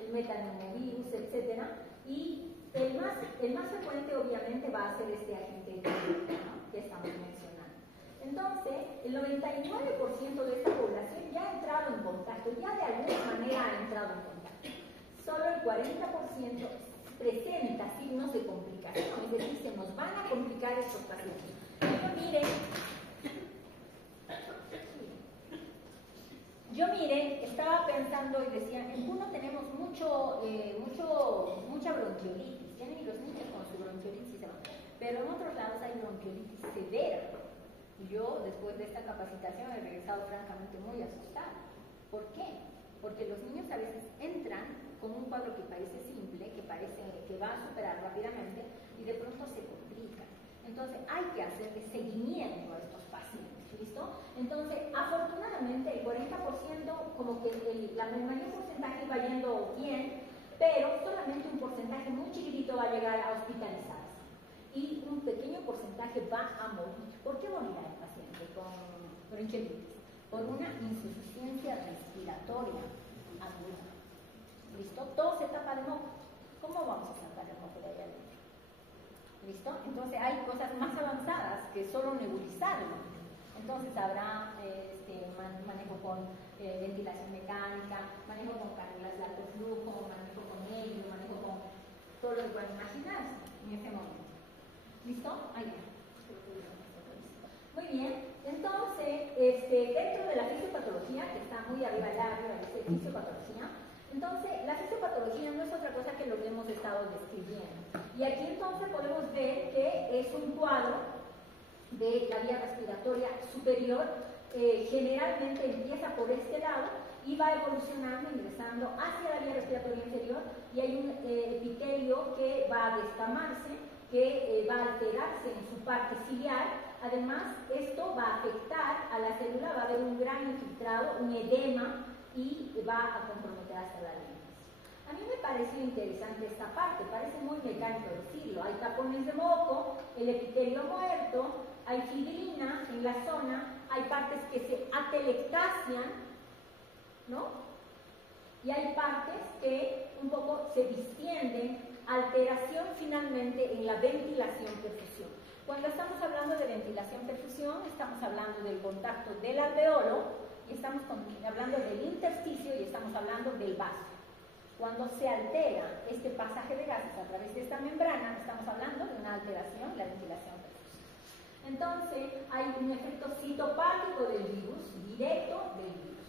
el metapneumovirus, etc. Y el más frecuente obviamente va a ser este agente ¿no? que estamos mencionando. Entonces, el 99% de esta población ya ha entrado en contacto, ya de alguna manera ha entrado en contacto. Solo el 40% presenta signos de complicación, es decir, se nos van a complicar estos pacientes. Yo miren, estaba pensando y decía, en Puno tenemos mucha bronquiolitis, tienen los niños con su bronquiolitis, pero en otros lados hay bronquiolitis severa. Y yo, después de esta capacitación, he regresado francamente muy asustada. ¿Por qué? Porque los niños a veces entran con un cuadro que parece simple, que parece que va a superar rápidamente, y de pronto se complica. Entonces hay que hacerle seguimiento a estos pacientes, ¿listo? Entonces, afortunadamente, el 40%, como que el mayor porcentaje va yendo bien, pero solamente un porcentaje muy chiquitito va a llegar a hospitalizarse. Y un pequeño porcentaje va a morir. ¿Por qué morirá el paciente con bronquiolitis? Por una insuficiencia respiratoria aguda. ¿Listo? Todo se tapa de moco. ¿Cómo vamos a sacar el moco de ahí adentro? ¿Listo? Entonces hay cosas más avanzadas que solo nebulizarlo. Entonces habrá manejo con ventilación mecánica, manejo con canulas de alto flujo, manejo con helio, manejo con todo lo que puedan imaginarse en ese momento. ¿Listo? Ahí está. Muy bien. Entonces, dentro de la fisiopatología, que está muy arriba dice fisiopatología, entonces la fisiopatología no es otra cosa que lo que hemos estado describiendo. Y aquí entonces podemos ver que es un cuadro de la vía respiratoria superior, generalmente empieza por este lado y va evolucionando, ingresando hacia la vía respiratoria inferior, y hay un epitelio que va a descamarse, que va a alterarse en su parte ciliar. Además, esto va a afectar a la célula, va a haber un gran infiltrado, un edema, y va a comprometer hasta la alimentación. A mí me pareció interesante esta parte, parece muy mecánico decirlo. Hay tapones de moco, el epitelio muerto, hay fibrina en la zona, hay partes que se atelectasian, ¿no? Y hay partes que un poco se distienden, alteración finalmente en la ventilación-perfusión. Cuando estamos hablando de ventilación-perfusión, estamos hablando del contacto del alveolo, y estamos hablando del intersticio, y estamos hablando del vaso. Cuando se altera este pasaje de gases a través de esta membrana, estamos hablando de una alteración en la ventilación-perfusión. Entonces, hay un efecto citopático del virus, directo del virus.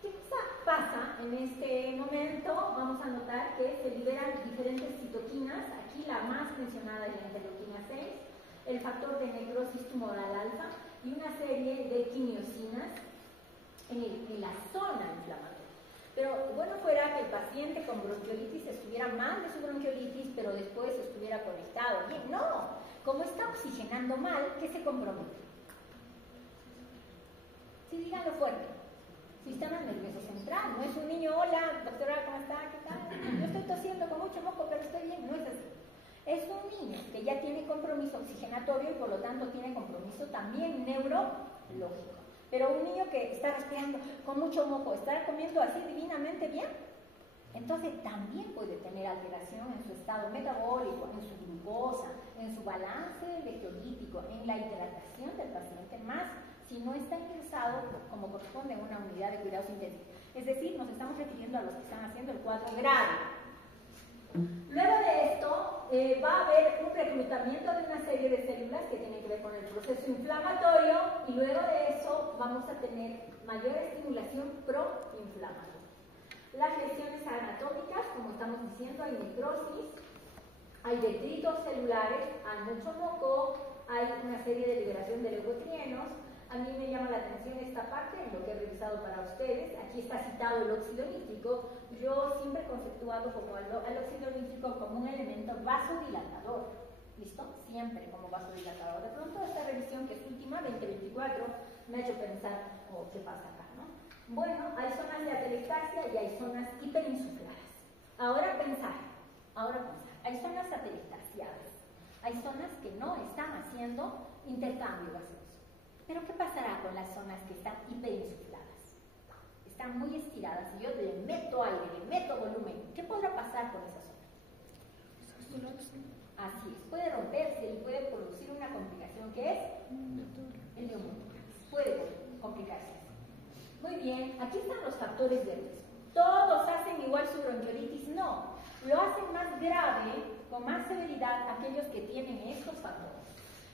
¿Qué pasa en este momento? Vamos a notar que se liberan diferentes citoquinas. Aquí la más mencionada es la interleuquina 6, el factor de necrosis tumoral alfa y una serie de quimiosinas en la zona inflamatoria. Pero bueno fuera que el paciente con bronquiolitis estuviera mal de su bronquiolitis, pero después estuviera conectado bien. No, como está oxigenando mal, ¿qué se compromete? Sí, díganlo fuerte. Sistema nervioso central. No es un niño, hola, doctora, ¿cómo está? ¿Qué tal? Yo estoy tosiendo con mucho moco, pero estoy bien. No es así. Es un niño que ya tiene compromiso oxigenatorio y por lo tanto tiene compromiso también neurológico. Pero un niño que está respirando con mucho moco, está comiendo así divinamente bien, entonces también puede tener alteración en su estado metabólico, en su glucosa, en su balance electrolítico, en la hidratación del paciente, más si no está ingresado como corresponde en una unidad de cuidados intensivos. Es decir, nos estamos refiriendo a los que están haciendo el cuadro grave. Luego de esto, va a haber un reclutamiento de una serie de células que tienen que ver con el proceso inflamatorio, y luego de eso vamos a tener mayor estimulación proinflamatoria. Las lesiones anatómicas, como estamos diciendo, hay necrosis, hay detritos celulares, hay mucho moco, hay una serie de liberación de leucotrienos. A mí me llama la atención esta parte en lo que he revisado para ustedes. Aquí está citado el óxido nítrico. Yo siempre he conceptuado como al óxido nítrico como un elemento vasodilatador. ¿Listo? Siempre como vasodilatador. De pronto esta revisión, que es última, 2024, me ha hecho pensar, oh, ¿qué pasa acá, no? Bueno, hay zonas de atelectasia y hay zonas hiperinsufladas. Ahora pensar. Hay zonas atelectasiadas. Hay zonas que no están haciendo intercambio gaseoso. Pero ¿qué pasará con las zonas que están hiperinsufladas? Están muy estiradas y yo le meto aire, le meto volumen ¿Qué podrá pasar con esa zona? Así es, puede romperse y puede producir una complicación que es el neumotórax. Puede complicarse. Muy bien, aquí están los factores de riesgo. ¿Todos hacen igual su bronquiolitis? No. Lo hacen más grave, con más severidad, aquellos que tienen estos factores.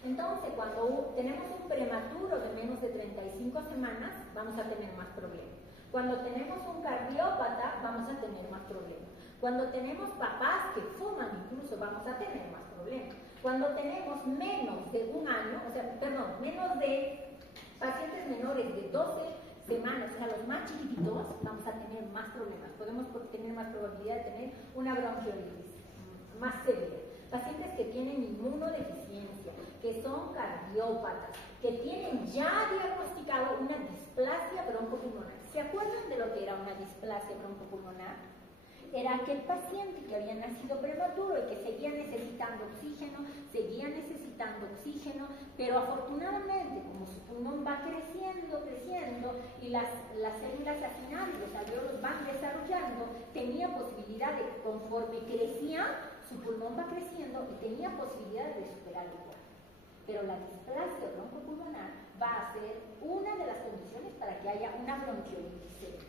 Entonces, cuando tenemos un prematuro de menos de 35 semanas, vamos a tener más problemas. Cuando tenemos un cardiópata, vamos a tener más problemas. Cuando tenemos papás que fuman, incluso vamos a tener más problemas. Cuando tenemos menos de un año, menos de pacientes menores de 12 semanas, o sea, los más chiquititos, vamos a tener más problemas. Podemos tener más probabilidad de tener una bronquiolitis más severa. Pacientes que tienen inmunodeficiencia, que son cardiópatas, que tienen ya diagnosticado una displasia broncopulmonar. ¿Se acuerdan de lo que era una displasia broncopulmonar? Era aquel paciente que había nacido prematuro y que seguía necesitando oxígeno, pero afortunadamente, como su pulmón va creciendo, y las células al final y los alveolos van desarrollando, tenía posibilidad de, conforme crecía, su pulmón va creciendo y tenía posibilidad de superar el cuadro. Pero la displasia broncopulmonar va a ser una de las condiciones para que haya una bronquiolitis severa.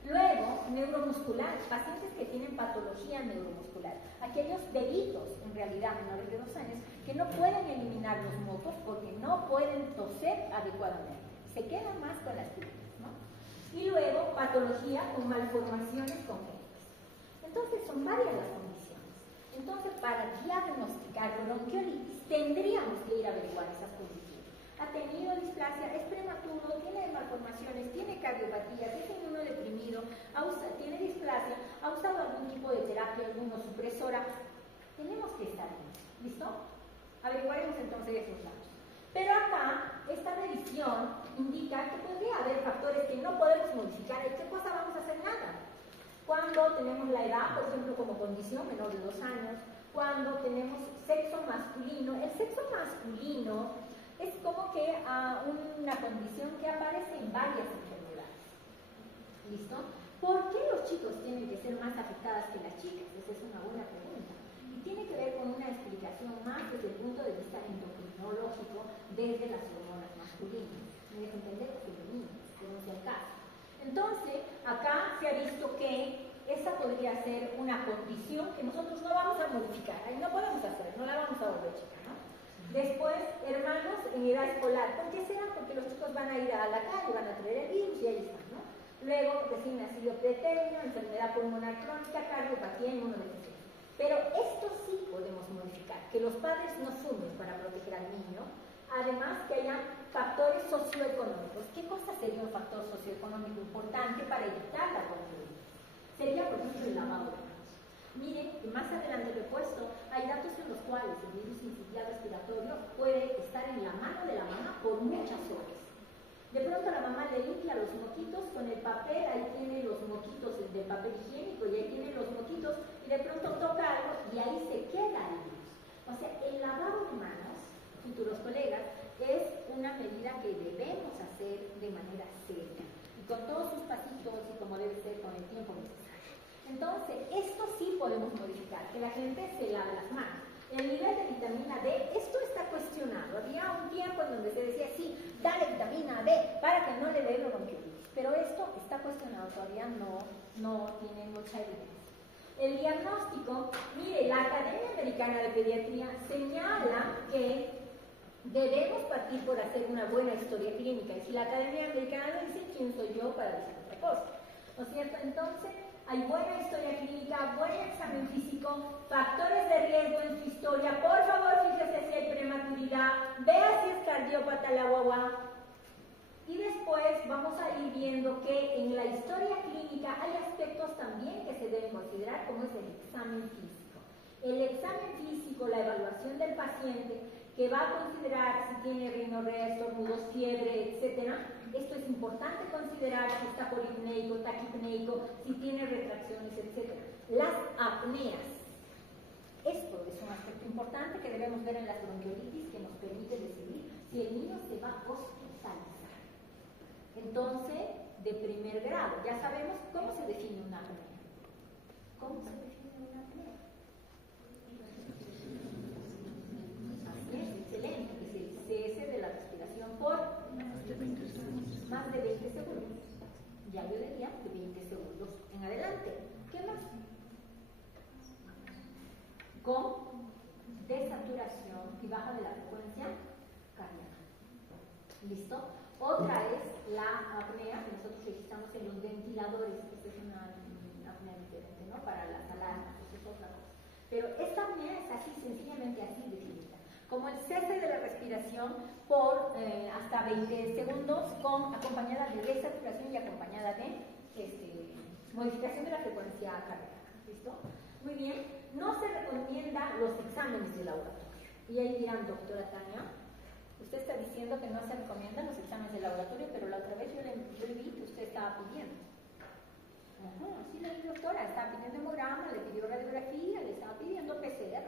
Luego, neuromuscular, pacientes que tienen patología neuromuscular, aquellos bebitos, en realidad menores de 2 años, que no pueden eliminar los mocos porque no pueden toser adecuadamente, se quedan más con las pulmones, ¿no? Y luego, patología con malformaciones congénitas. Entonces, son varias las condiciones. Entonces, para diagnosticar bronquiolitis, tendríamos que ir a averiguar esas condiciones. Ha tenido displasia, es prematuro, tiene malformaciones, tiene cardiopatía, es inmunodeprimido, tiene displasia, ha usado algún tipo de terapia inmunosupresora. Tenemos que estar bien, ¿listo? Averiguaremos entonces esos datos. Pero acá, esta revisión indica que podría haber factores que no podemos modificar. ¿Y qué cosa vamos a hacer? Nada. Cuando tenemos la edad, por ejemplo, como condición menor de 2 años, cuando tenemos sexo masculino, el sexo masculino es como que una condición que aparece en varias enfermedades. ¿Listo? ¿Por qué los chicos tienen que ser más afectadas que las chicas? Esa es una buena pregunta. Y tiene que ver con una explicación más desde el punto de vista endocrinológico desde las hormonas masculinas. Me dejo entender femeninas, como es el caso. Entonces, acá se ha visto que esa podría ser una condición que nosotros no vamos a modificar. Ahí no podemos hacer, no la vamos a volver a checar, ¿no? Después, hermanos en edad escolar. ¿Por qué será? Porque los chicos van a ir a la calle, van a traer el virus y ahí están, ¿no? Luego, recién nacido pretérmino, enfermedad pulmonar crónica, cardiopatía, inmunodeficiencia. Pero esto sí podemos modificar, que los padres no fumen para proteger al niño. Además, que haya factores socioeconómicos. ¿Qué cosa sería un factor socioeconómico importante para evitar la bronquiolitis? Sería, por ejemplo, el lavado de manos. Miren, que más adelante lo he puesto, hay datos en los cuales el virus sincitial respiratorio puede estar en la mano de la mamá por muchas horas. De pronto la mamá le limpia los moquitos con el papel, ahí tiene los moquitos del papel higiénico y ahí tiene los moquitos y de pronto toca algo y ahí se queda el virus. O sea, el lavado de manos, futuros colegas, es una medida que debemos hacer de manera seria y con todos sus pasitos y como debe ser con el tiempo necesario. Entonces, esto sí podemos modificar, que la gente se lave las manos. El nivel de vitamina D, esto está cuestionado. Había un tiempo en donde se decía, sí, dale vitamina D para que no le dé bronquiolitis. Pero esto está cuestionado, todavía no tiene mucha evidencia. El diagnóstico, mire, la Academia Americana de Pediatría señala que debemos partir por hacer una buena historia clínica. Y si la Academia Americana lo dice, ¿quién soy yo para decir otra cosa? ¿No es cierto? Entonces, hay buena historia clínica, buen examen físico, factores de riesgo en su historia. Por favor, fíjese si hay prematuridad, vea si es cardiópata la guagua. Y después vamos a ir viendo que en la historia clínica hay aspectos también que se deben considerar, como es el examen físico. El examen físico, la evaluación del paciente, que va a considerar si tiene rinorrea, estornudos, fiebre, etc. Esto es importante considerar si está polipneico, taquipneico, si tiene retracciones, etc. Las apneas. Esto es un aspecto importante que debemos ver en las bronquiolitis que nos permite decidir si el niño se va a hospitalizar. Entonces, de primer grado, ya sabemos cómo se define una apnea. ¿Cómo se define una apnea? Así es, excelente. Es el cese de la respiración por más de 20 segundos. Ya yo diría de 20 segundos en adelante. ¿Qué más? Con desaturación y baja de la frecuencia cardíaca. ¿Listo? Otra es la apnea que nosotros registramos en los ventiladores. Esta es una apnea diferente, ¿no? Para las alarmas, eso es otra cosa. Pero esta apnea es así, sencillamente así definida. Como el cese de la respiración por hasta 20 segundos, acompañada de desaturación y acompañada de modificación de la frecuencia cardíaca. ¿Listo? Muy bien. No se recomiendan los exámenes de laboratorio. Y ahí dirán, doctora Tania, usted está diciendo que no se recomiendan los exámenes de laboratorio, pero la otra vez yo le vi que usted estaba pidiendo. Sí, la doctora estaba pidiendo hemograma, le pidió radiografía, le estaba pidiendo PCR.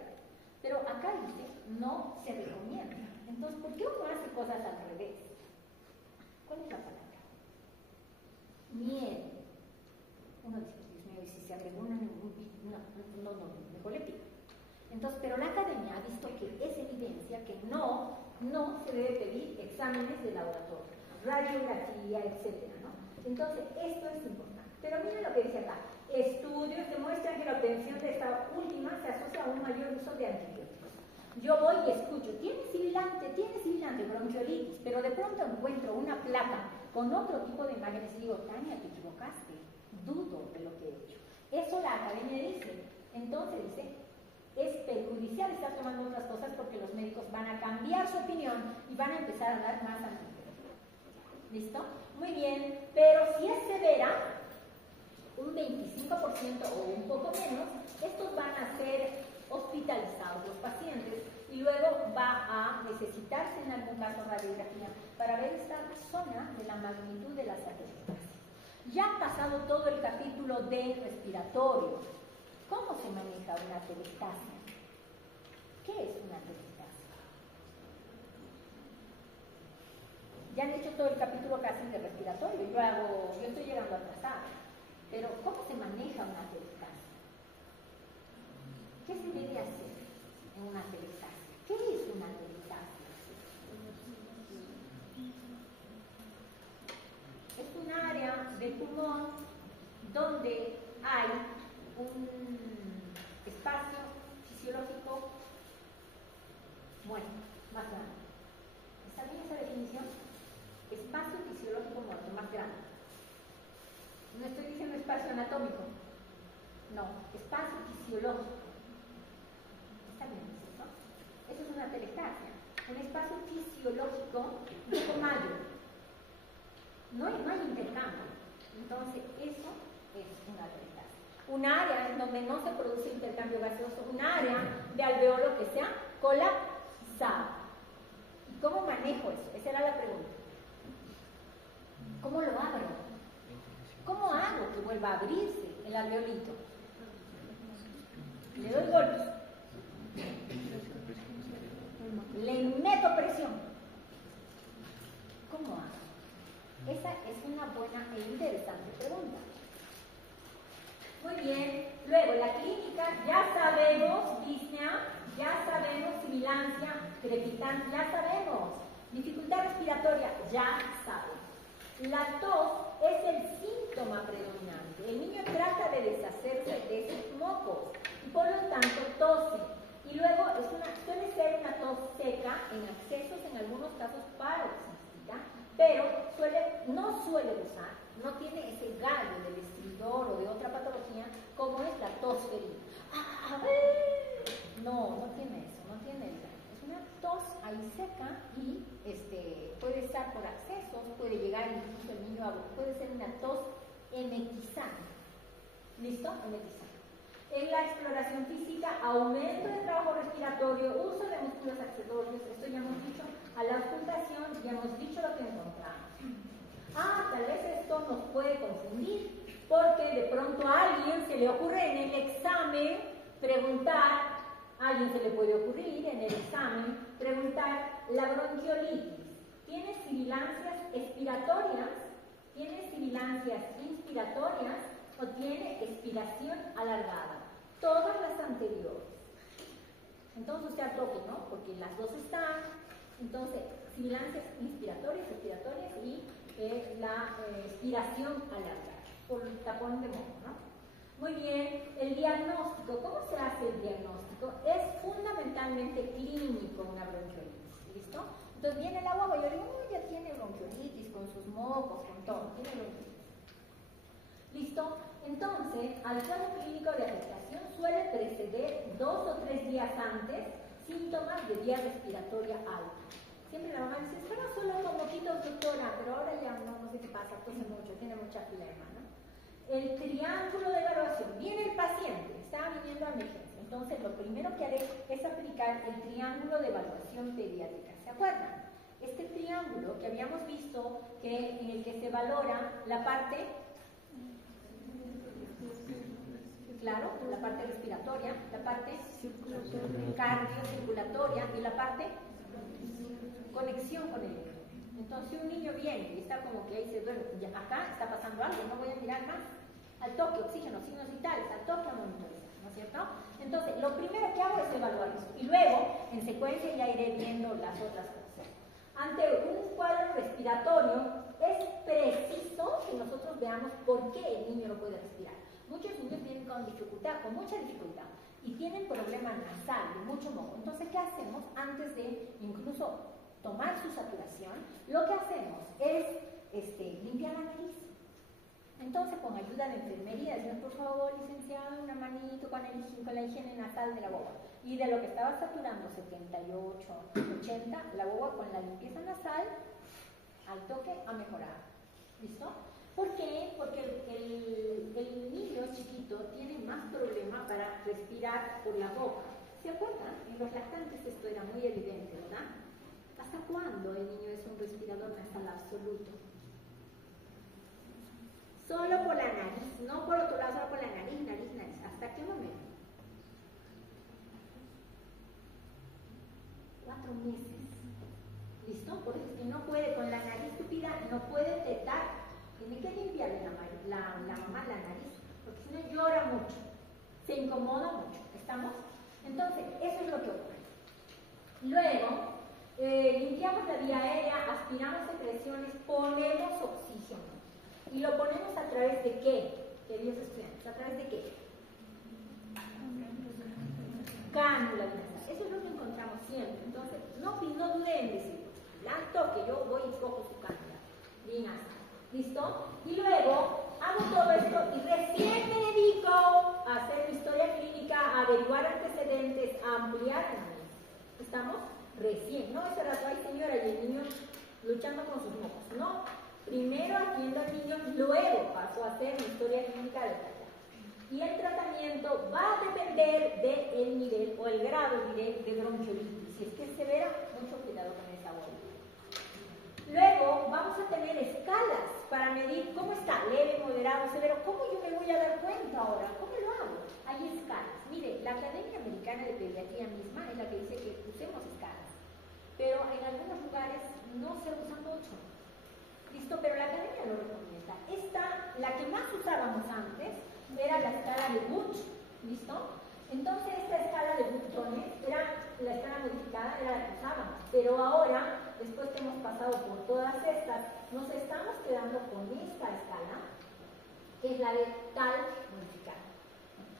Pero acá dice, no se recomienda. Entonces, ¿por qué uno hace cosas al revés? ¿Cuál es la palabra? Miedo. Uno dice, Dios mío, ¿y si se agregó no, mejor le pido. Entonces, pero la academia ha visto que es evidencia que no se debe pedir exámenes de laboratorio, radiografía, etcétera, ¿no? Entonces, esto es importante. Pero miren lo que dice acá. Estudios demuestran que la obtención de esta última se asocia a un mayor uso de antibióticos. Yo voy y escucho, tiene sibilante, bronquiolitis, pero de pronto encuentro una placa con otro tipo de imágenes y digo, Tania, te equivocaste, dudo de lo que he hecho. Eso la academia dice. Entonces dice, es perjudicial estar tomando otras cosas porque los médicos van a cambiar su opinión y van a empezar a dar más antibióticos. ¿Listo? Muy bien, pero si es severa, un 25% o un poco menos, estos van a ser hospitalizados los pacientes y luego va a necesitarse en algún caso radiografía para ver esta zona de la magnitud de las atelectasias. Ya ha pasado todo el capítulo de respiratorio. ¿Cómo se maneja una atelectasia? ¿Qué es una atelectasia? Ya han hecho todo el capítulo casi de respiratorio. Yo estoy llegando atrasada. Pero, ¿cómo se maneja una atelectasia? ¿Qué se debe hacer en una atelectasia? ¿Qué es una atelectasia? Es un área del pulmón donde hay un espacio fisiológico muerto, más grande. ¿Está bien esa definición? Espacio fisiológico muerto, más grande. No estoy diciendo espacio anatómico, no, espacio fisiológico. ¿Está bien eso? Eso es una atelectasia, un espacio fisiológico un poco mayor. No hay intercambio. Entonces, eso es una atelectasia. Un área en donde no se produce intercambio gaseoso, un área de alveolo que sea colapsado. ¿Y cómo manejo eso? Esa era la pregunta. ¿Cómo lo abro? ¿Cómo hago que vuelva a abrirse el alveolito? Le doy golpes. Le meto presión. ¿Cómo hago? Esa es una buena e interesante pregunta. Muy bien. Luego, la clínica, ya sabemos disnea, ya sabemos sibilancia, crepitancia, ya sabemos. Dificultad respiratoria, ya sabemos. La tos es el síntoma predominante. El niño trata de deshacerse de sus mocos y por lo tanto tose. Y luego suele ser una tos seca en excesos, en algunos casos paroxística, pero no suele usar, no tiene ese gallo del estridor o de otra patología como es la tos ferina. No tiene eso, no tiene el gallo. Es una tos ahí seca y puede estar por accesos, puede llegar incluso el niño puede ser una tos emetizante. ¿Listo? Emetizante. En la exploración física, aumento del trabajo respiratorio, uso de músculos accesorios, esto ya hemos dicho, a la auscultación ya hemos dicho lo que encontramos. Tal vez esto nos puede confundir, porque de pronto a alguien se le ocurre en el examen preguntar, a alguien se le puede ocurrir en el examen preguntar, la bronquiolitis, ¿tiene sibilancias expiratorias? ¿Tiene sibilancias inspiratorias? o tiene expiración alargada. Todas las anteriores. Entonces usted a toque, ¿no? Porque las dos están. Entonces, sibilancias inspiratorias, expiratorias y la expiración alargada, por el tapón de moco, ¿no? Muy bien, el diagnóstico. ¿Cómo se hace el diagnóstico? Es fundamentalmente clínico una bronquiolitis, ¿listo? Entonces viene la guagua y yo digo, uy, ya tiene bronquiolitis con sus mocos, con todo, tiene bronquiolitis. ¿Listo? Entonces, al cuadro clínico de afectación suele preceder 2 o 3 días antes síntomas de vía respiratoria alta. Siempre la mamá dice, estaba solo con moquitos, doctora, pero ahora ya no sé qué pasa, tose mucho, tiene mucha flema, ¿no? El triángulo de evaluación. Viene el paciente, está viniendo a emergencia. Entonces, lo primero que haré es aplicar el triángulo de evaluación pediátrica. ¿Se acuerdan? Este triángulo que habíamos visto en el que se valora la parte, claro, la parte respiratoria, la parte cardiocirculatoria y la parte conexión con el niño. Entonces, si un niño viene y está como que ahí se duerme, ya acá está pasando algo, no voy a mirar más. Al toque, oxígeno, signos vitales, al toque a monitorizar, ¿no es cierto? Entonces, lo primero que hago es evaluar eso. Y luego, en secuencia, ya iré viendo las otras cosas. Ante un cuadro respiratorio, es preciso que nosotros veamos por qué el niño no puede respirar. Muchos niños vienen con dificultad, con mucha dificultad, y tienen problema nasal, de mucho moco. Entonces, ¿qué hacemos? Antes de incluso tomar su saturación, lo que hacemos es limpiar la nariz. Entonces, con ayuda de enfermería, decimos, por favor, licenciado, una manito con la higiene nasal de la boba. Y de lo que estaba saturando, 78, 80, la boba con la limpieza nasal, al toque, a mejorar. ¿Listo? ¿Por qué? Porque el niño chiquito tiene más problema para respirar por la boca. ¿Se acuerdan? En los lactantes esto era muy evidente, ¿verdad? ¿Hasta cuándo el niño es un respirador nasal absoluto? Solo por la nariz, no por otro lado, solo por la nariz, nariz, nariz. ¿Hasta qué momento? 4 meses. ¿Listo? Por eso es que no puede, con la nariz tupida, no puede tetar. Tiene que limpiarle la mamá la nariz, porque si no llora mucho, se incomoda mucho. ¿Estamos? Entonces, eso es lo que ocurre. Luego, limpiamos la vía aérea, aspiramos secreciones, ponemos oxígeno. ¿Y lo ponemos a través de qué? Queridos estudiantes, ¿a través de qué? Cánula nasal. Eso es lo que encontramos siempre. Entonces, no duden en decirlo. Lanto que yo voy y cojo su cánula. Bien nasal. ¿Listo? Y luego hago todo esto y recién me dedico a hacer mi historia clínica, a averiguar antecedentes, a ampliar análisis. ¿Estamos? Recién. No ese rato, ay señora, y el niño luchando con sus mocos. No. Primero atiendo al niño, luego paso a hacer mi historia clínica detallada. Y el tratamiento va a depender del nivel o el grado, diré, de bronquiolitis. Si es que es severa, mucho cuidado con esa bola. Luego vamos a tener escalas para medir cómo está, leve, moderado, severo. ¿Cómo yo me voy a dar cuenta ahora? ¿Cómo lo hago? Hay escalas. Mire, la Academia Americana de Pediatría misma es la que dice que usemos escalas. Pero en algunos lugares no se usa mucho. ¿Listo? Pero la Academia lo recomienda. Esta, la que más usábamos antes, era la escala de Buch. ¿Listo? Entonces esta escala de Buch-Jones era la escala modificada, era la que usábamos. Pero ahora, después que hemos pasado por todas estas, nos estamos quedando con esta escala, que es la de tal modificada.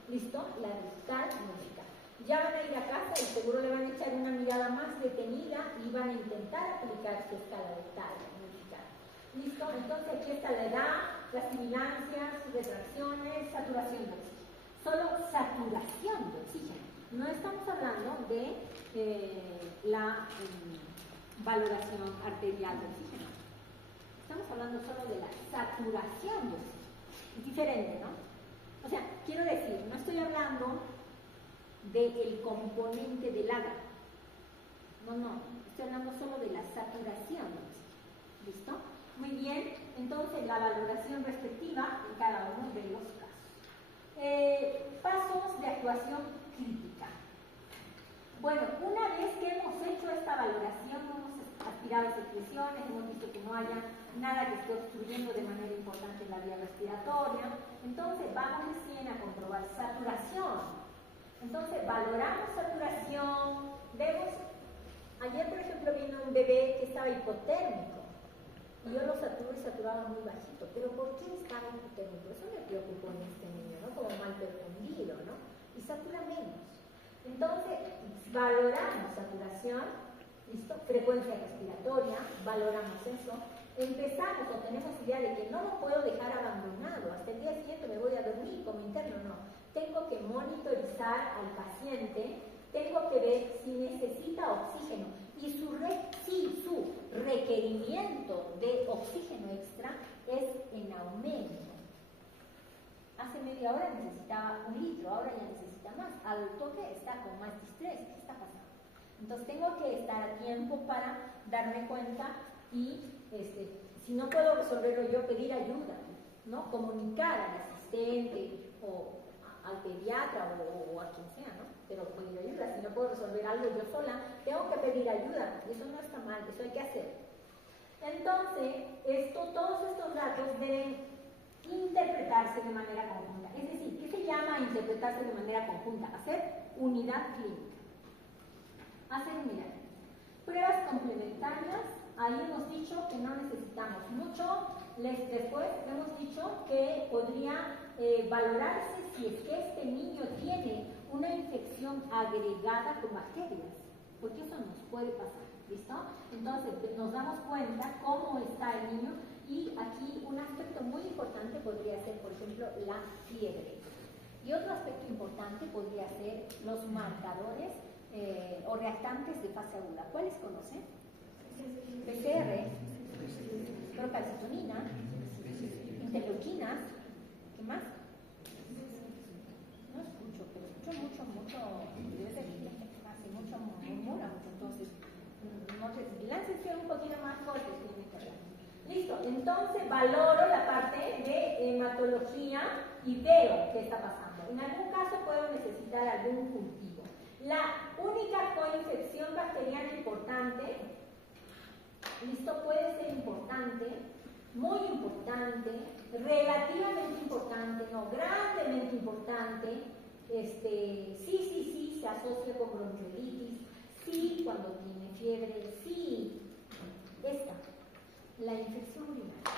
¿Listo? La de tal modificada. Ya van a ir a casa y seguro le van a echar una mirada más detenida y van a intentar aplicar su escala de tal modificada. ¿Listo? Entonces aquí está la edad, las sibilancias, retracciones, saturación de oxígeno. Solo saturación de oxígeno. No estamos hablando de la valoración arterial de oxígeno. Estamos hablando solo de la saturación de oxígeno. Es diferente, ¿no? O sea, quiero decir, no estoy hablando del componente del agua. No. Estoy hablando solo de la saturación de oxígeno. ¿Listo? Muy bien. Entonces, la valoración respectiva en cada uno de los casos. Pasos de actuación crítica. Bueno, una vez que hemos hecho esta valoración, vamos a aspirar mirado secreciones, hemos visto que no haya nada que esté obstruyendo de manera importante la vía respiratoria. Entonces vamos recién a comprobar saturación. Entonces valoramos saturación, vemos, ayer por ejemplo vino un bebé que estaba hipotérmico y yo lo saturo y saturaba muy bajito, pero ¿por qué estaba hipotérmico? Eso me preocupó en este niño, ¿no? Como mal perfundido, ¿no? Y satura menos. Entonces valoramos saturación, ¿listo? Frecuencia respiratoria, valoramos eso. Empezamos o tenemos idea de que no lo puedo dejar abandonado, hasta el día siguiente me voy a dormir como interno, no. Tengo que monitorizar al paciente, tengo que ver si necesita oxígeno y su requerimiento de oxígeno extra es en aumento. Hace media hora necesitaba 1 litro, ahora ya necesita más. Al toque está con más distrés. ¿Qué está pasando? Entonces tengo que estar a tiempo para darme cuenta y si no puedo resolverlo yo, pedir ayuda, ¿no? Comunicar al asistente o al pediatra o a quien sea, ¿no? Pero pedir ayuda. Si no puedo resolver algo yo sola, tengo que pedir ayuda. Eso no está mal, eso hay que hacer. Entonces, todos estos datos deben interpretarse de manera conjunta. Es decir, ¿qué se llama interpretarse de manera conjunta? Hacer unidad clínica. Hacer unidad. Pruebas complementarias, ahí hemos dicho que no necesitamos mucho. Después hemos dicho que podría valorarse si es que este niño tiene una infección agregada con bacterias, porque eso nos puede pasar, ¿listo? Entonces nos damos cuenta cómo está el niño. Y aquí un aspecto muy importante podría ser, por ejemplo, la fiebre. Y otro aspecto importante podría ser los marcadores o reactantes de fase aguda. ¿Cuáles conocen? PCR, procalcitonina, interleuquinas, ¿qué más? No escucho, pero escucho mucho, debe ser hace mucho murmura, entonces, láncense un poquito más fuerte. Listo, entonces valoro la parte de hematología y veo qué está pasando. En algún caso puedo necesitar algún cultivo. La única coinfección bacteriana importante, listo, puede ser importante, muy importante, relativamente importante, no, grandemente importante, sí, se asocia con bronquiolitis, sí, cuando tiene fiebre, sí, la infección urinaria.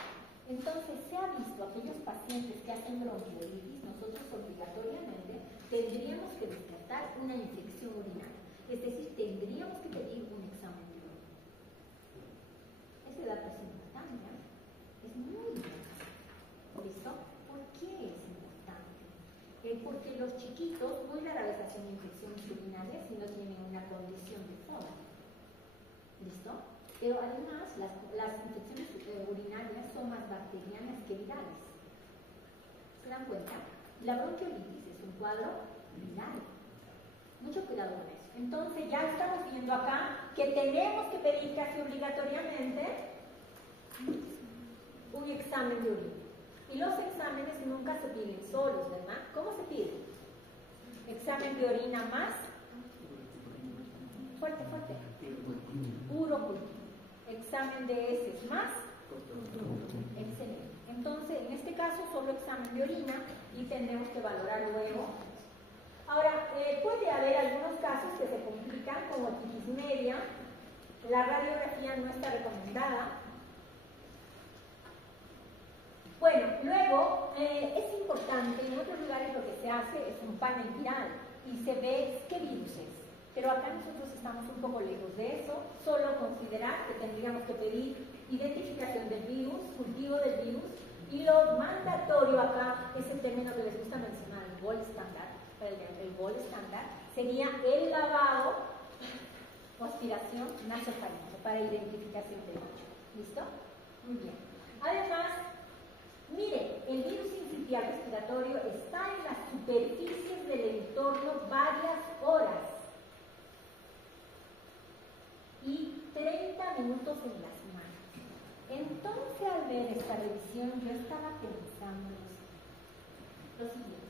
Entonces, se ha visto aquellos pacientes que hacen bronquiolitis, nosotros obligatoriamente tendríamos que descartar una infección urinaria. Es decir, tendríamos que pedir un examen de orina. Ese dato es importante, ¿eh? Es muy importante. ¿Listo? ¿Por qué es importante? Porque los chiquitos muy rara vez hacen infecciones urinarias si no tienen una condición de fondo. ¿Listo? Pero además las infecciones urinarias son más bacterianas que virales. ¿Se dan cuenta? La bronquiolitis es un cuadro viral. Mucho cuidado con eso. Entonces ya estamos viendo acá que tenemos que pedir casi obligatoriamente un examen de orina. Y los exámenes nunca se piden solos, ¿verdad? ¿Cómo se pide? Examen de orina más fuerte. Puro cultivo. Examen de heces más. Excelente. Entonces, en este caso, solo examen de orina y tendremos que valorar luego. Ahora, puede haber algunos casos que se complican, como otitis media. La radiografía no está recomendada. Bueno, luego, es importante, en otros lugares lo que se hace es un panel viral y se ve qué virus es. Pero acá nosotros estamos un poco lejos de eso, solo considerar que tendríamos que pedir identificación del virus, cultivo del virus, y lo mandatorio acá es el término que les gusta mencionar, el gold standard. El gold standard sería el lavado o aspiración nasofaríngea para identificación del bicho. ¿Listo? Muy bien. Además, mire, el virus sincitial respiratorio está en las superficies del entorno varias horas y 30 minutos en las manos. Entonces, al ver esta revisión, yo estaba pensando lo siguiente.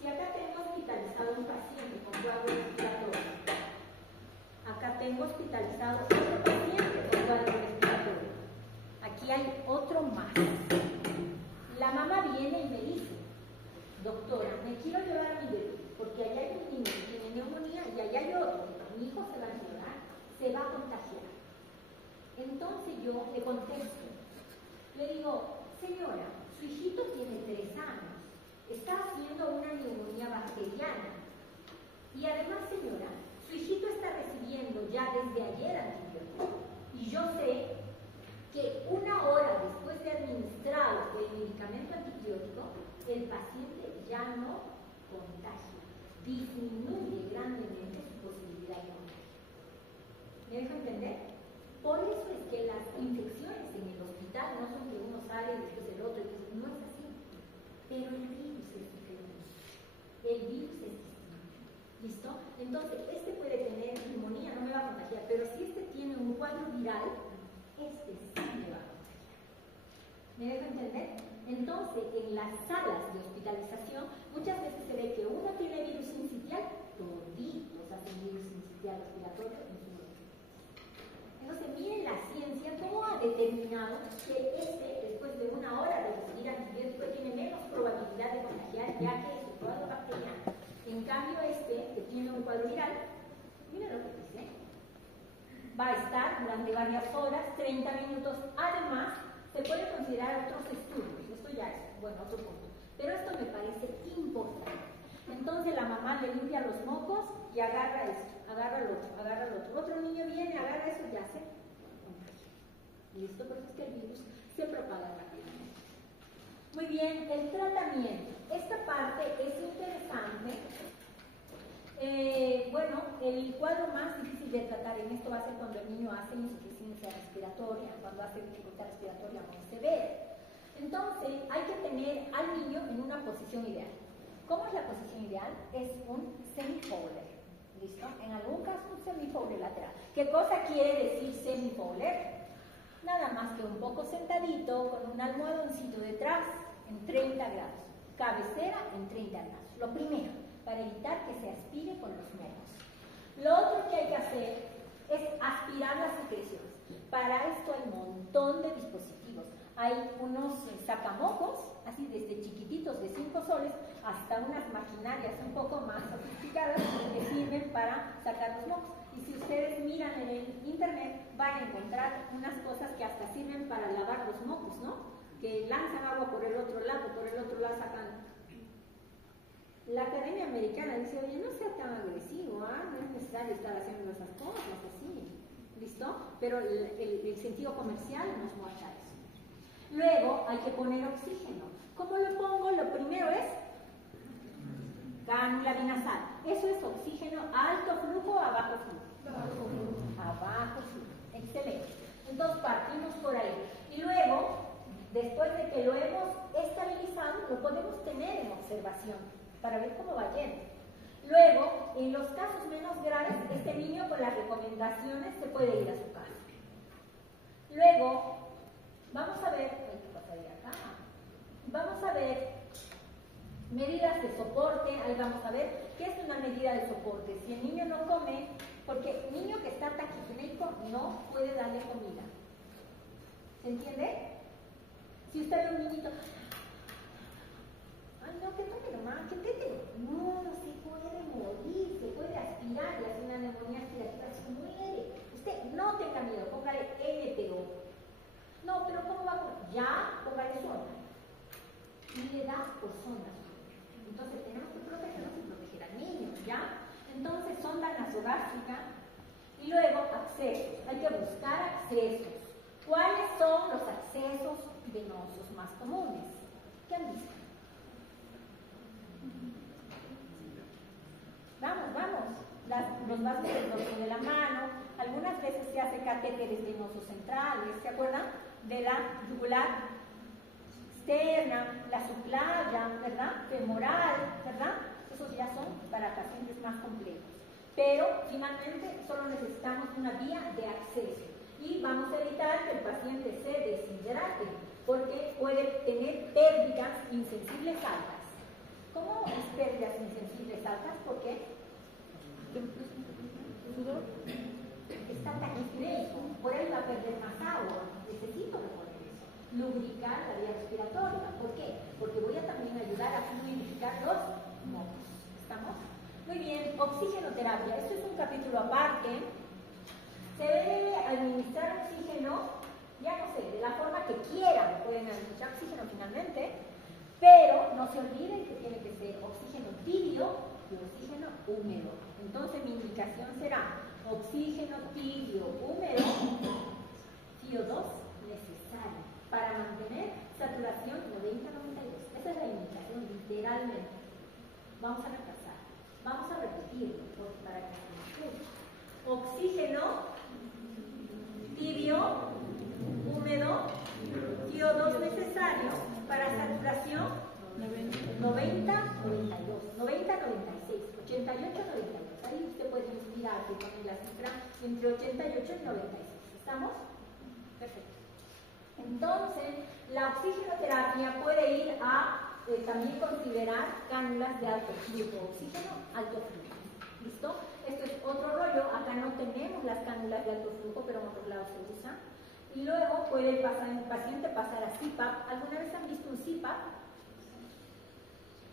Si acá tengo hospitalizado un paciente con coágulo respiratorio, acá tengo hospitalizado otro paciente con Y además, señora, su hijito está recibiendo ya desde ayer antibiótico. Y yo sé que 1 hora después de administrado el medicamento antibiótico, el paciente ya no contagia, disminuye grandemente su posibilidad de contagio. ¿Me dejo entender? Por eso es que las infecciones en el hospital no son que uno sale y después el otro, no es así. Pero el virus es diferente. El virus es distinto. ¿Listo? Entonces, este puede tener neumonía, no me va a contagiar, pero si este tiene un cuadro viral, este sí me va a contagiar. ¿Me dejo entender? Entonces, en las salas de hospitalización, muchas veces se ve que uno tiene virus sincitial, toditos hacen virus sincitial respiratorio en su organismo. Entonces, miren la ciencia cómo ha determinado que después de 1 hora de recibir antibiótico, tiene menos probabilidad de contagiar, ya que es un cuadro bacteriano. En cambio, que tiene un cuadro viral, miren lo que dice, va a estar durante varias horas, 30 minutos. Además, se puede considerar otros estudios. Esto ya es, bueno, otro punto. Pero esto me parece importante. Entonces, la mamá le limpia los mocos y agarra esto, agarra el otro. Otro niño viene, agarra eso y ya se contagia. ¿Listo? Porque es que el virus se propaga rápidamente. Muy bien, el tratamiento. Esta parte es interesante. Bueno, el cuadro más difícil de tratar en esto va a ser cuando el niño hace insuficiencia respiratoria, cuando hace dificultad respiratoria muy severa. Entonces, hay que tener al niño en una posición ideal. ¿Cómo es la posición ideal? Es un semifowler. ¿Listo? En algún caso, un semifowler lateral. ¿Qué cosa quiere decir semifowler? Nada más que un poco sentadito, con un almohadoncito detrás, en 30 grados. Cabecera en 30 grados. Lo primero, para evitar que se aspire con los mocos. Lo otro que hay que hacer es aspirar las secreciones. Para esto hay un montón de dispositivos. Hay unos sacamocos, así desde chiquititos de 5 soles, hasta unas maquinarias un poco más sofisticadas que sirven para sacar los mocos. Y si ustedes miran en el internet, van a encontrar unas cosas que hasta sirven para lavar los mocos, ¿no? Que lanzan agua por el otro lado sacan. La Academia Americana dice, oye, no sea tan agresivo, no es necesario estar haciendo esas cosas así, ¿listo? Pero el sentido comercial nos muestra eso. Luego hay que poner oxígeno. ¿Cómo lo pongo? Lo primero es cánula binasal. Eso es oxígeno alto flujo, abajo flujo. Abajo flujo. Excelente. Entonces partimos por ahí. Y luego, después de que lo hemos estabilizado, lo podemos tener en observación para ver cómo va yendo. Luego, en los casos menos graves, este niño con las recomendaciones se puede ir a su casa. Luego, vamos a ver, ¿qué pasa de acá? Vamos a ver medidas de soporte. Ahí vamos a ver qué es una medida de soporte. Si el niño no come, porque el niño que está taquifrénico no puede darle comida. ¿Se entiende? Si usted ve un niñito, ay no, que tome nomás, que tételo. No, se puede morir, se puede aspirar y hacer una neumonía aspirativa, se muere. Usted no tenga miedo, póngale NPO. No, pero ¿cómo va a comer? Ya, póngale sonda. Y le das por sonda. Entonces tenemos que protegernos y proteger al niño, ¿ya? Entonces sonda nasogástrica y luego accesos. Hay que buscar accesos. ¿Cuáles son los accesos venosos más comunes? ¿Qué han visto? Vamos. Los vasos del dorso de la mano. Algunas veces se hace catéteres venosos centrales, ¿se acuerdan? De la yugular externa, la subclaya, ¿verdad? Femoral, ¿verdad? Esos ya son para pacientes más complejos. Pero finalmente solo necesitamos una vía de acceso. Y vamos a evitar que el paciente se deshidrate, porque puede tener pérdidas insensibles altas. ¿Cómo es pérdidas insensibles altas? Porque está taquifrénico, por él va a perder más agua. Necesito reponer eso. Lubricar la vía respiratoria. ¿Por qué? Porque voy a también ayudar a fluidificar los mocos. ¿Estamos? Muy bien, oxigenoterapia. Esto es un capítulo aparte. Se debe administrar oxígeno, ya no sé, de la forma que quieran. Pueden administrar oxígeno finalmente, pero no se olviden que tiene que ser oxígeno tibio y oxígeno húmedo. Entonces mi indicación será oxígeno tibio húmedo, CO2 necesario para mantener saturación 90-92. Esa es la indicación literalmente. Vamos a repasar, vamos a repetirlo para que se entienda. Oxígeno tibio húmedo, CO2 necesario para saturación 90-92, 90-96, 88-92. Ahí usted puede inspirarse con la cifra entre 88 y 96. ¿Estamos? Perfecto. Entonces, la oxigenoterapia puede ir a también considerar cánulas de alto flujo, oxígeno alto flujo. ¿Listo? Esto es otro rollo. Acá no tenemos las cánulas de alto flujo, pero en otros lados se usan. Y luego puede el paciente pasar a CPAP. ¿Alguna vez han visto un CPAP?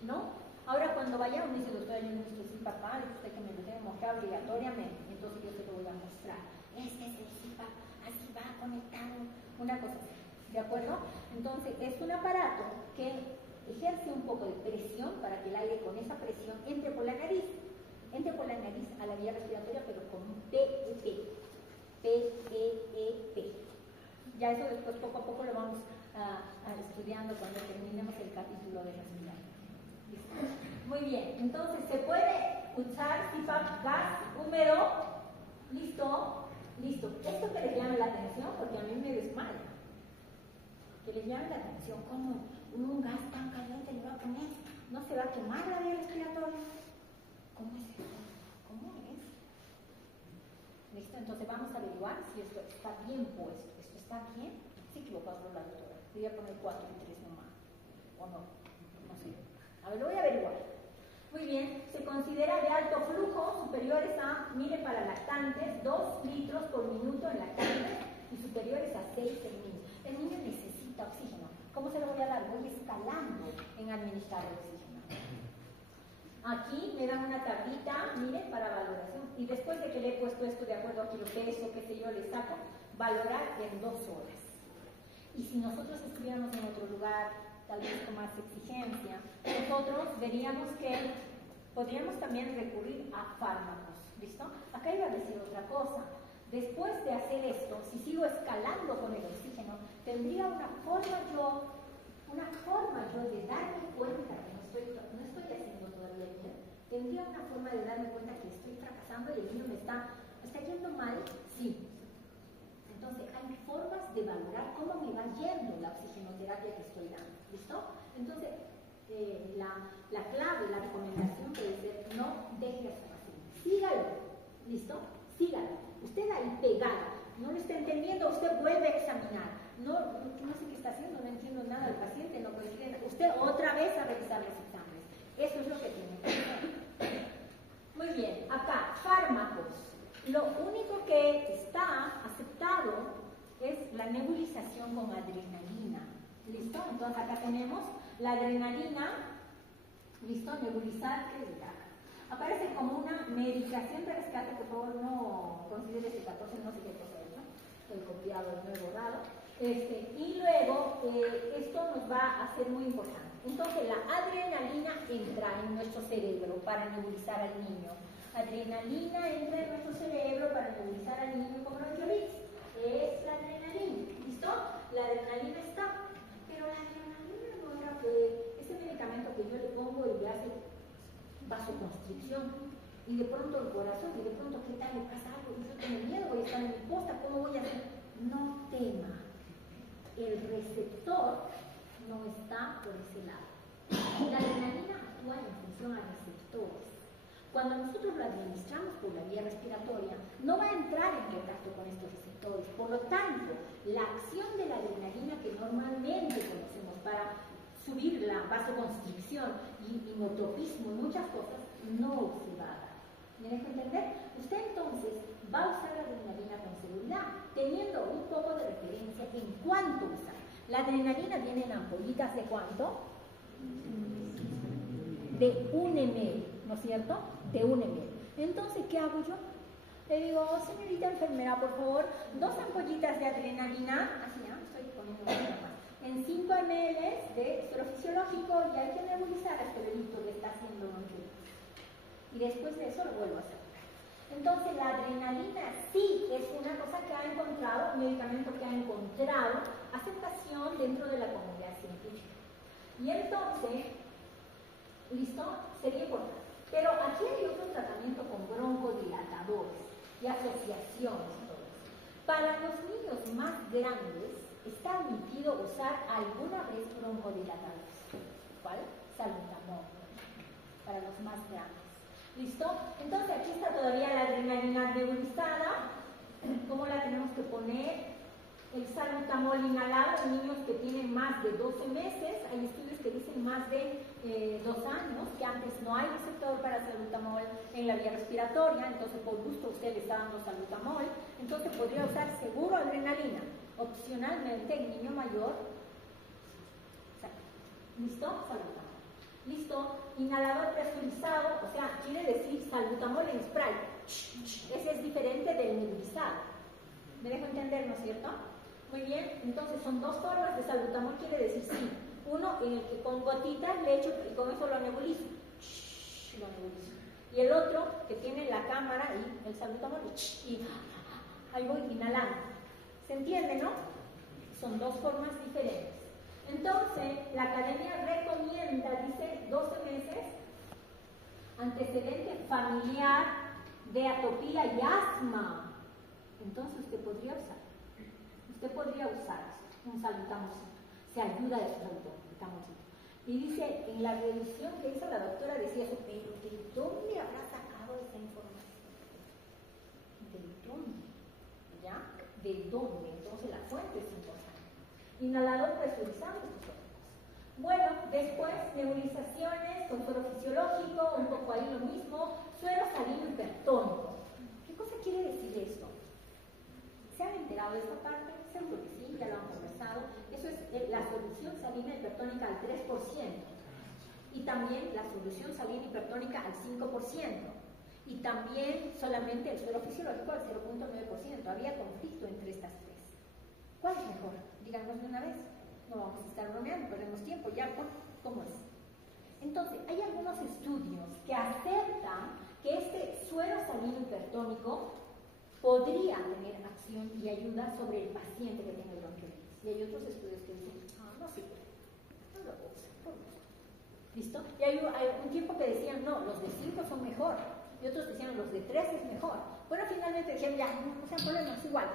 ¿No? Ahora cuando vayamos, me dice, doctora, yo no he visto CPAP, usted que me lo tiene que mostrar obligatoriamente. Entonces yo se lo voy a mostrar. Este es el CPAP, así va conectado, una cosa así. ¿De acuerdo? Entonces es un aparato que ejerce un poco de presión para que el aire con esa presión entre por la nariz. Entre por la nariz a la vía respiratoria, pero con un PEP. PEP. Ya eso después poco a poco lo vamos a estudiando cuando terminemos el capítulo de respiración. ¿Listo? Muy bien, entonces se puede usar CPAP gas húmedo. ¿Listo? Listo. Esto que les llame la atención, porque a mí me desmaya. Que les llame la atención, ¿cómo un gas tan caliente le va a poner? ¿No se va a quemar la vía respiratoria? ¿Cómo es eso? ¿Cómo es? ¿Listo? Entonces vamos a averiguar si esto está bien puesto. ¿Esto está bien? Se equivocó por la doctora. Voy a poner 4 y 3 nomás. ¿O no? No sé. A ver, lo voy a averiguar. Muy bien. Se considera de alto flujo, superiores a, mire, para lactantes, 2 litros por minuto en lactantes y superiores a 6 en niños. El niño necesita oxígeno. ¿Cómo se lo voy a dar? Voy escalando en administrar el oxígeno. Aquí me dan una tablita, miren, para valoración. Y después de que le he puesto esto de acuerdo a kilopeso, qué sé yo, le saco, valorar en 2 horas. Y si nosotros estuviéramos en otro lugar, tal vez con más exigencia, nosotros veríamos que podríamos también recurrir a fármacos. ¿Listo? Acá iba a decir otra cosa. Después de hacer esto, si sigo escalando con el oxígeno, tendría una forma yo de darme cuenta que no estoy haciendo todavía bien. Tendría una forma de darme cuenta que estoy fracasando y el niño me está yendo mal. Sí. Entonces, hay formas de valorar cómo me va yendo la oxigenoterapia que estoy dando. ¿Listo? Entonces, la clave, la recomendación puede ser no deje a su paciente. Sígalo. ¿Listo? Sígalo. Usted ahí pegado. No lo está entendiendo, usted vuelve a examinar. No sé qué está haciendo, no entiendo nada del paciente, no coincide. Usted otra vez a revisar los exámenes. Eso es lo que tiene que hacer. Muy bien, acá, fármacos. Lo único que está aceptado es la nebulización con adrenalina. ¿Listo? Entonces acá tenemos la adrenalina. ¿Listo? Nebulizar, ¿qué es? Aparece como una medicación de rescate, por favor no considere este 14, no sé qué cosa es, ¿no? El copiado, no he borrado. Y luego, esto nos va a ser muy importante. Entonces, la adrenalina entra en nuestro cerebro para nebulizar al niño. Adrenalina entra en nuestro cerebro para nebulizar al niño con bronquiolitis. Es la adrenalina. ¿Listo? La adrenalina está. Pero la adrenalina no era que ese medicamento que yo le pongo y le hace vasoconstricción, y de pronto el corazón, y de pronto, ¿qué tal? ¿Le pasa algo? Y yo tengo miedo, voy a estar en mi posta, ¿cómo voy a hacer? No tema. El receptor no está por ese lado. La adrenalina actúa en función a receptores. Cuando nosotros lo administramos por la vía respiratoria, no va a entrar en contacto con estos receptores. Por lo tanto, la acción de la adrenalina que normalmente conocemos para subir la vasoconstricción y inotropismo y muchas cosas, no se va a dar. ¿Me deja entender? Usted entonces va a usar la adrenalina con seguridad, teniendo un poco de referencia en cuánto usar. La adrenalina viene en ampollitas de ¿cuánto? De 1 ml, ¿no es cierto? De 1 ml. Entonces, ¿qué hago yo? Le digo, señorita enfermera, por favor, 2 ampollitas de adrenalina, así, ¿no? Estoy poniendo una más, en 5 ml de suero fisiológico, y hay que nebulizar a este bebito que está haciendo bronquiolitis. después de eso lo vuelvo a hacer. Entonces la adrenalina sí es una cosa que ha encontrado, un medicamento que ha encontrado aceptación dentro de la comunidad científica. Y entonces, ¿listo? Sería importante. Pero aquí hay otro tratamiento con broncodilatadores y asociaciones. Para los niños más grandes está admitido usar alguna vez broncodilatadores. ¿Cuál? Salbutamol. Para los más grandes. ¿Listo? Entonces aquí está todavía la adrenalina nebulizada. ¿Cómo la tenemos que poner? El salbutamol inhalado en niños que tienen más de 12 meses. Hay estudios que dicen más de 2 años, que antes no hay receptor para salbutamol en la vía respiratoria, entonces por gusto usted le está dando salbutamol. Entonces podría usar seguro adrenalina. Opcionalmente en niño mayor. ¿Listo? Salbutamol. ¿Listo? Inhalador presurizado, o sea, quiere decir salbutamol en spray. Ese es diferente del nebulizado. ¿Me dejo entender, no es cierto? Muy bien, entonces son dos formas de salbutamol, quiere decir sí. Uno en el que con gotitas le echo y con eso lo nebulizo. Lo nebulizo. Y el otro que tiene la cámara y el salbutamol y ahí voy inhalando. ¿Se entiende, no? Son dos formas diferentes. Entonces, la academia recomienda, dice, 12 meses, antecedente familiar de atopía y asma. Entonces usted podría usar. Usted podría usar un salbutamolcito. Se ayuda de su salbutamolcito. Y dice, en la revisión que hizo la doctora decía eso, pero ¿de dónde habrá sacado esa información? ¿De dónde? ¿Ya? ¿De dónde? Entonces la fuente es importante. Inhalador presurizado, estas otras cosas. Bueno, después nebulizaciones con suero fisiológico, un poco ahí lo mismo, suero salino hipertónico. ¿Qué cosa quiere decir esto? ¿Se han enterado de esta parte? Seguro que sí, ya lo han conversado. Eso es la solución salina hipertónica al 3% y también la solución salina hipertónica al 5% y también solamente el suero fisiológico al 0.9%. Había conflicto entre estas tres. ¿Cuál es mejor? Díganos de una vez. No vamos a estar bromeando, perdemos tiempo. Ya, ¿cómo es? Entonces, hay algunos estudios que aceptan que este suero salino hipertónico podría tener acción y ayuda sobre el paciente que tiene bronquiolitis. Y hay otros estudios que dicen, no sirve, no lo usa, por gusto. ¿Listo? Y hay un tiempo que decían, no, los de 5 son mejor. Y otros decían, los de 3 es mejor. Bueno, finalmente decían, ya, no sean problemas, igual.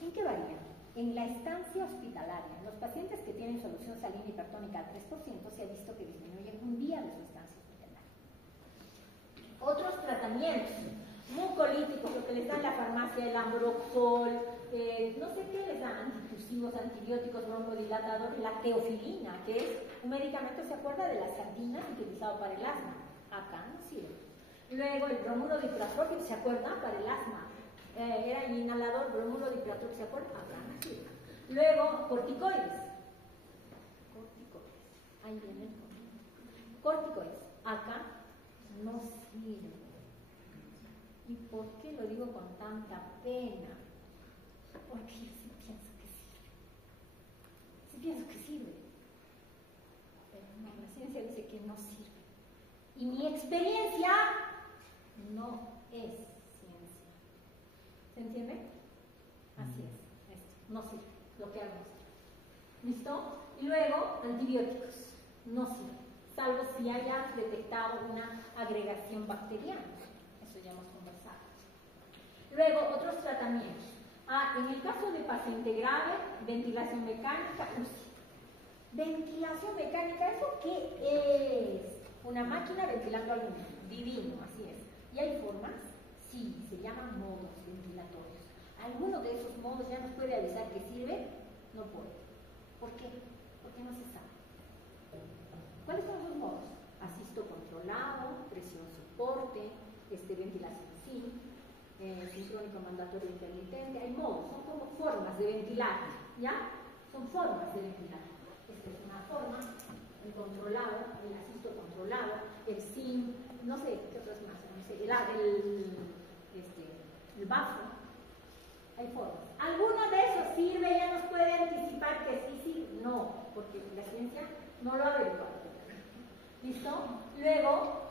¿En qué varía? En la estancia hospitalaria, en los pacientes que tienen solución salina hipertónica al 3%, se ha visto que disminuyen un día de su estancia hospitalaria. Otros tratamientos mucolíticos, lo que les da en la farmacia, el ambroxol, no sé qué les dan, antitusivos, antibióticos, broncodilatadores, la teofilina, que es un medicamento, ¿se acuerda de las sardinas utilizado para el asma? Acá no sirve. Luego el bromuro de ipratropium, ¿se acuerda? Para el asma. Era el inhalador bromuro de ipratropium, ¿se acuerda? Acá no sirve. Luego, corticoides. Corticoides. Ahí viene el corticoides. Acá no sirve. ¿Y por qué lo digo con tanta pena? Porque yo sí pienso que sirve. Sí pienso que sirve. Pero no, la ciencia dice que no sirve. Y mi experiencia no es ciencia. ¿Se entiende? Así es. Esto no sirve. Lo que hago no sirve. ¿Listo? Y luego, antibióticos. No sirve. Salvo si haya detectado una agregación bacteriana. Eso ya hemos conversado. Luego, otros tratamientos. En el caso de paciente grave, ventilación mecánica, UCI. Ventilación mecánica, ¿eso qué es? Una máquina ventilando al mundo. Divino, así es. ¿Y hay formas? Sí, se llaman modos ventilatorios. ¿Alguno de esos modos ya nos puede avisar que sirve? No puede. ¿Por qué? Porque no se sabe. ¿Cuáles son los modos? Asisto controlado, presión soporte, ventilación sí, sincrónico mandatorio intermitente. Hay modos, son como formas de ventilar, ¿ya? Son formas de ventilar. Esta es una forma, el controlado, el asisto controlado, el SIM, no sé, ¿qué otras más? No sé, el bafo. Hay formas. ¿Alguno de esos sirve? ¿Ya nos puede anticipar que sí sirve? No, porque la ciencia no lo ha averiguado. ¿Listo? Luego,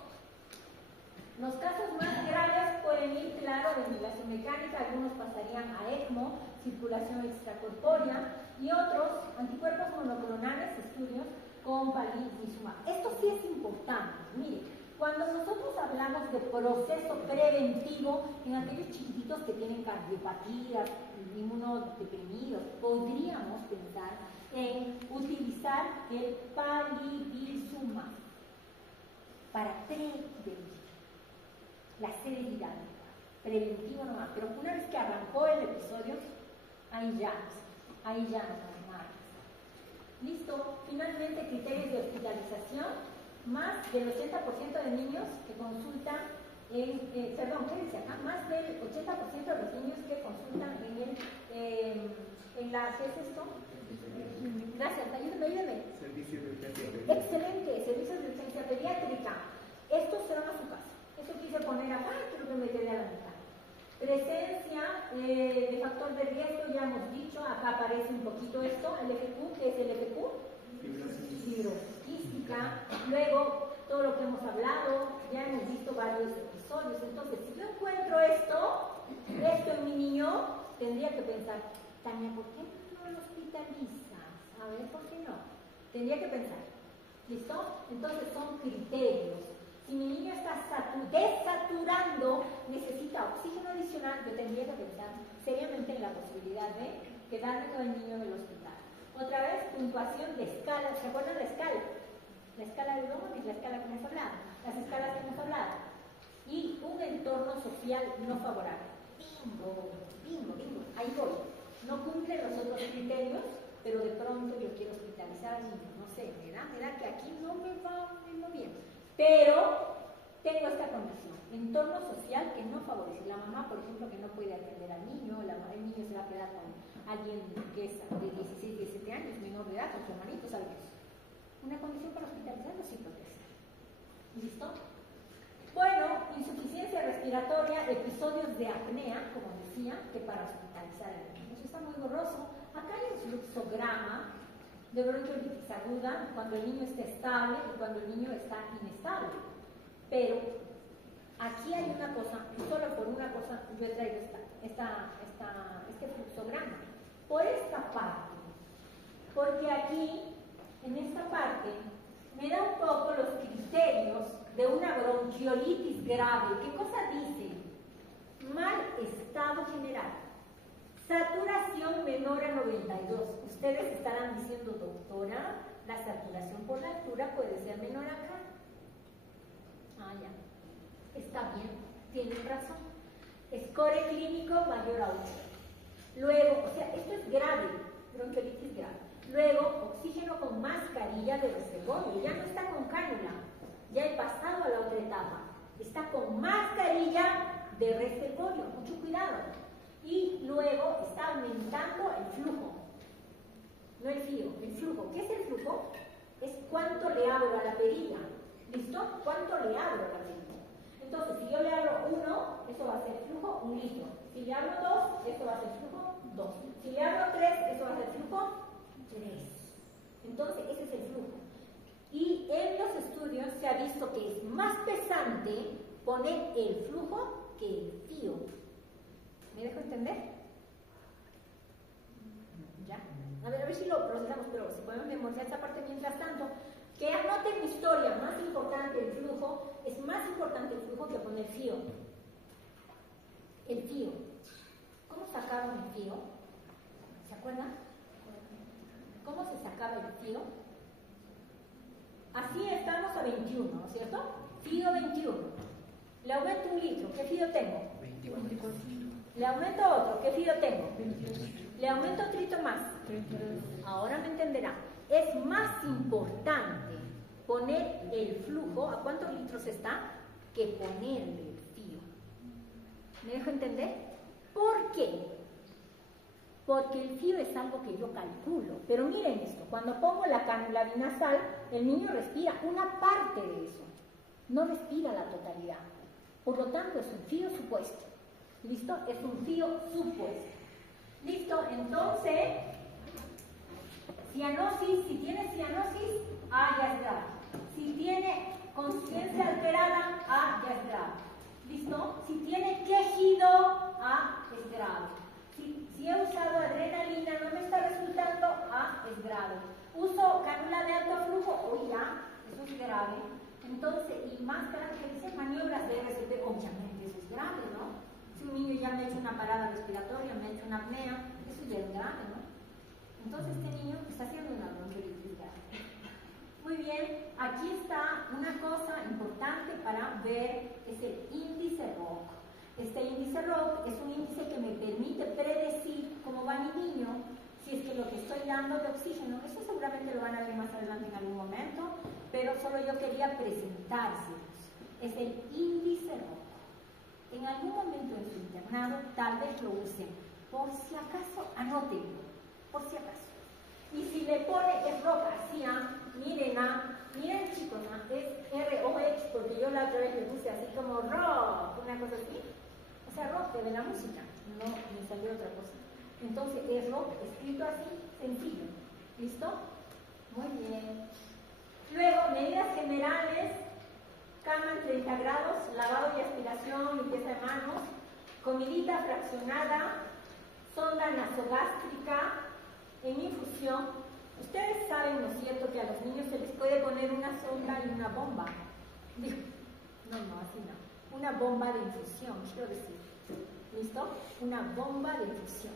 Los casos más graves pueden ir, claro, de ventilación mecánica, algunos pasarían a ECMO, circulación extracorpórea, y otros, anticuerpos monoclonales, estudios con palivizumab. Esto sí es importante. Mire, cuando nosotros hablamos de proceso preventivo en aquellos chiquititos que tienen cardiopatías, inmunodeprimidos, podríamos pensar en utilizar el palivizumab para prevenir la severidad, preventivo nomás, pero una vez que arrancó el episodio, ahí ya no más. Listo, finalmente criterios de hospitalización, más del 80% de niños que consultan más del 80% de los niños que consultan ¿qué es esto? Gracias, ayúdeme. Servicio de urgencia pediátrica. Excelente, servicios de urgencia pediátrica. Estos se van a su casa. Eso quise poner acá, quiero que me quede a la mitad. Presencia de factor de riesgo, ya hemos dicho, acá aparece un poquito esto, el FQ, ¿qué es el FQ? Fibroquística. Luego, todo lo que hemos hablado, ya hemos visto varios episodios. Entonces, si yo encuentro esto en mi niño, tendría que pensar, Tania, ¿por qué no lo hospitalizas? A ver, ¿por qué no? Tendría que pensar. ¿Listo? Entonces, son criterios. Si mi niño está desaturando, necesita oxígeno adicional, yo tendría que pensar seriamente en la posibilidad de quedarme con el niño en el hospital. Otra vez, puntuación de escala. ¿Se acuerdan la escala? La escala de Lomond, la escala que hemos hablado, las escalas que hemos hablado. Y un entorno social no favorable. Bingo. Ahí voy. No cumple los otros criterios, pero de pronto yo quiero hospitalizar al niño. No sé, me da que aquí no me va muy bien. Pero tengo esta condición, entorno social que no favorece. La mamá, por ejemplo, que no puede atender al niño, el niño se va a quedar con alguien que es de 16, 17 años, menor de edad, con su hermanito, ¿sabe qué es? ¿Una condición para hospitalizarlo? Sí puede ser. ¿Listo? Bueno, insuficiencia respiratoria, episodios de apnea, como decía, que para hospitalizar al niño. Eso está muy borroso. Acá hay un fluxograma de bronquiolitis aguda cuando el niño está estable y cuando el niño está inestable. Pero aquí hay una cosa, solo por una cosa yo he traído este fluxograma. Por esta parte, porque aquí, en esta parte, me da un poco los criterios de una bronquiolitis grave. ¿Qué cosa dice? Mal estado general. Saturación menor a 92. Ustedes estarán diciendo, doctora, la saturación por la altura puede ser menor acá. Ah, ya. Está bien, tienen razón. Score clínico mayor a 8. Luego, o sea, esto es grave, bronquiolitis grave. Luego, oxígeno con mascarilla de reservorio. Ya no está con cánula. Ya he pasado a la otra etapa. Está con mascarilla de reservorio. Mucho cuidado. Y luego está aumentando el flujo, no el fío, el flujo. ¿Qué es el flujo? Es cuánto le abro a la perilla. ¿Listo? ¿Cuánto le abro a la perilla? Entonces, si yo le abro 1, eso va a ser flujo 1 litro. Si le abro 2, eso va a ser flujo 2. Si le abro 3, eso va a ser flujo 3. Entonces, ese es el flujo. Y en los estudios se ha visto que es más pesante poner el flujo que el fío. ¿Me dejo entender? ¿Ya? A ver si lo procesamos, pero si podemos memorizar esta parte mientras tanto. Que anoten mi historia, más importante el flujo, es más importante el flujo que poner fío. El fío. ¿Cómo sacaban el fío? ¿Se acuerdan? ¿Cómo se sacaba el fío? Así estamos a 21, ¿no es cierto? Fío 21. Le aumento 1 litro, ¿qué fío tengo? 24. Le aumento otro, ¿qué fío tengo? 28. Le aumento otro más. 32. Ahora me entenderá. Es más importante poner el flujo, ¿a cuántos litros está? Que ponerle el fío. ¿Me dejo entender? ¿Por qué? Porque el fío es algo que yo calculo. Pero miren esto, cuando pongo la cánula binasal, el niño respira una parte de eso. No respira la totalidad. Por lo tanto, es un fío supuesto. ¿Listo? Es un fío supuesto. ¿Listo? Entonces, cianosis, si tiene cianosis, ya es grave. Si tiene conciencia alterada, ya es grave. ¿Listo? Si tiene quejido, es grave. Si he usado adrenalina, no me está resultando, es grave. Uso cánula de alto flujo, eso es grave. Entonces, y más características, maniobras de RCP, obviamente eso es grave, ¿no? Si un niño ya me ha hecho una parada respiratoria, me ha hecho una apnea, eso ya es grave, ¿no? Entonces este niño está haciendo una bronquiolitis grave. Muy bien, aquí está una cosa importante para ver, es el índice ROC. Este índice ROC es un índice que me permite predecir cómo va mi niño, si es que lo que estoy dando de oxígeno, eso seguramente lo van a ver más adelante en algún momento, pero solo yo quería presentárselos. Es el índice ROC. En algún momento en su internado tal vez lo usen, por si acaso anótenlo, por si acaso. Y si le pone es ROC así, miren chicos, es ROX, porque yo la otra vez le puse así como rock, una cosa así. O sea, rock de la música, no me salió otra cosa. Entonces es rock escrito así, sencillo. ¿Listo? Muy bien. Luego, medidas generales, cama en 30 grados, lavado y aspiración, limpieza de manos, comidita fraccionada, sonda nasogástrica, en infusión. Ustedes saben, ¿no es cierto?, que a los niños se les puede poner una sonda y una bomba. No, así no. Una bomba de infusión, quiero decir. ¿Listo? Una bomba de infusión.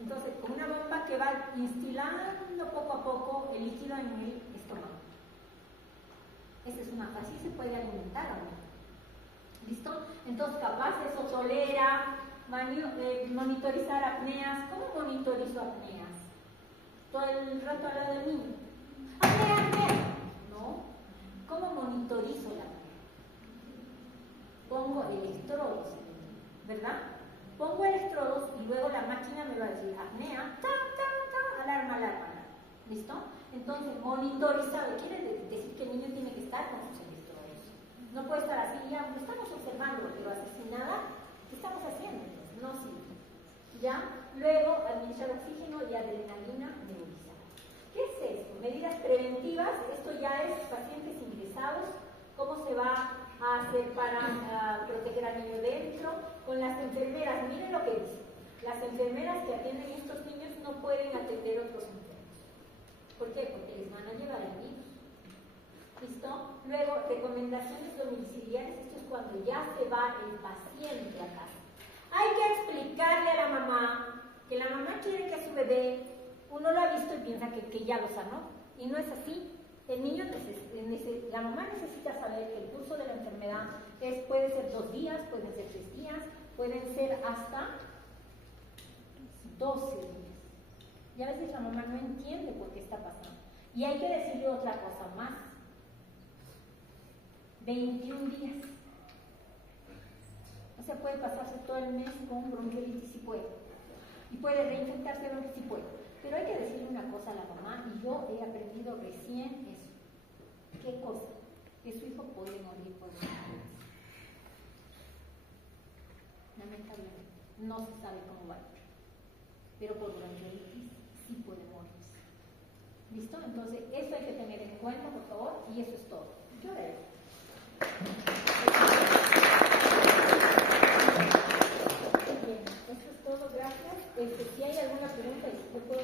Entonces, con una bomba que va instilando poco a poco el líquido en el estómago. Esa es una, así se puede alimentar a uno. ¿Listo? Entonces, capaz eso tolera, monitorizar apneas. ¿Cómo monitorizo apneas? Todo el rato al lado del niño. ¡Apnea! No. ¿Cómo monitorizo la apnea? Pongo electrodos, ¿verdad? Pongo electrodos y luego la máquina me va a decir apnea, alarma. ¿Listo? Entonces, monitorizado quiere decir que el niño tiene que estar con sus electrodos. No puede estar así, ya estamos observando, pero así sin nada, ¿qué estamos haciendo? No sirve. ¿Ya? Luego, administrar oxígeno y adrenalina nebulizada. ¿Qué es esto? Medidas preventivas, esto ya es pacientes ingresados, cómo se va a hacer para proteger al niño dentro, con las enfermeras. Miren lo que dice. Las enfermeras que atienden a estos niños no pueden atender a otros enfermos. ¿Por qué? Porque les van a llevar el virus. ¿Listo? Luego, recomendaciones domiciliares. Esto es cuando ya se va el paciente a casa. Hay que explicarle a la mamá que la mamá quiere que su bebé, uno lo ha visto y piensa que ya lo sanó. Y no es así. El niño la mamá necesita saber que el curso de la enfermedad puede ser 2 días, pueden ser 3 días, pueden ser hasta 12 días. Y a veces la mamá no entiende por qué está pasando. Y hay que decirle otra cosa más. 21 días. O sea, puede pasarse todo el mes con bronquiolitis si puede. Y puede reinfectarse si puede. Pero hay que decirle una cosa a la mamá, y yo he aprendido recién eso. ¿Qué cosa? Que su hijo puede morir por bronquiolitis. Lamentablemente, no se sabe cómo va a ir. Pero por bronquiolitis sí puede morir. ¿Listo? Entonces, eso hay que tener en cuenta, por favor, y eso es todo. Yo le Bien, eso es todo, gracias. Si hay alguna pregunta, ¿puedo?